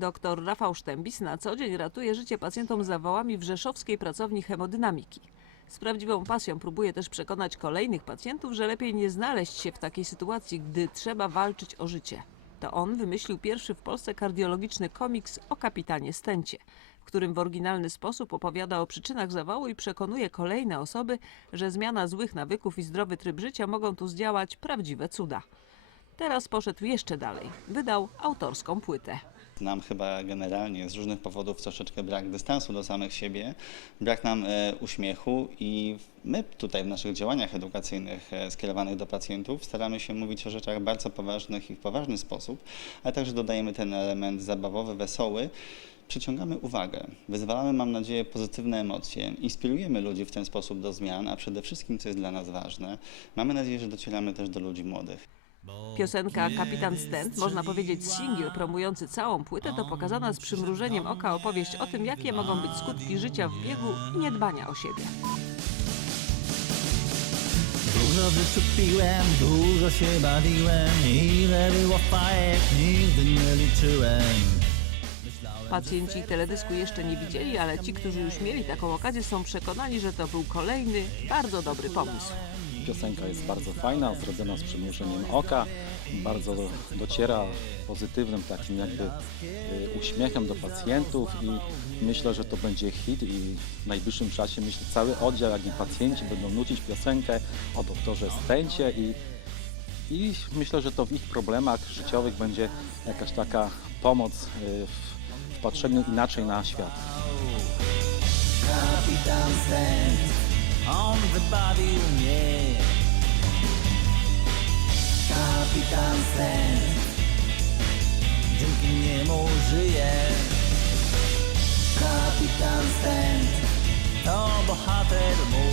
Doktor Rafał Sztębis na co dzień ratuje życie pacjentom z zawałami w rzeszowskiej pracowni hemodynamiki. Z prawdziwą pasją próbuje też przekonać kolejnych pacjentów, że lepiej nie znaleźć się w takiej sytuacji, gdy trzeba walczyć o życie. To on wymyślił pierwszy w Polsce kardiologiczny komiks o kapitanie Stęcie, w którym w oryginalny sposób opowiada o przyczynach zawału i przekonuje kolejne osoby, że zmiana złych nawyków i zdrowy tryb życia mogą tu zdziałać prawdziwe cuda. Teraz poszedł jeszcze dalej. Wydał autorską płytę. Nam chyba generalnie z różnych powodów troszeczkę brak dystansu do samych siebie, brak nam e, uśmiechu i my tutaj w naszych działaniach edukacyjnych e, skierowanych do pacjentów staramy się mówić o rzeczach bardzo poważnych i w poważny sposób, ale także dodajemy ten element zabawowy, wesoły. Przyciągamy uwagę, wyzwalamy, mam nadzieję, pozytywne emocje, inspirujemy ludzi w ten sposób do zmian, a przede wszystkim, co jest dla nas ważne, mamy nadzieję, że docieramy też do ludzi młodych. Piosenka Kapitan Stent, można powiedzieć singiel promujący całą płytę, to pokazana z przymrużeniem oka opowieść o tym, jakie mogą być skutki życia w biegu i niedbania o siebie. Dużo w życiu piłem, dużo się bawiłem Ile było fajek, nigdy nie liczyłem Pacjenci teledysku jeszcze nie widzieli, ale ci, którzy już mieli taką okazję, są przekonani, że to był kolejny bardzo dobry pomysł. Piosenka jest bardzo fajna, zrobiona z przymrużeniem oka, bardzo dociera pozytywnym takim jakby y, uśmiechem do pacjentów i myślę, że to będzie hit i w najbliższym czasie myślę cały oddział, jak i pacjenci będą nucić piosenkę o doktorze Stęcie i, i myślę, że to w ich problemach życiowych będzie jakaś taka pomoc y, w, w patrzeniu inaczej na świat. On wybawił mnie Stent, dzięki niemu żyję. Kapitan Stent, to bohater mój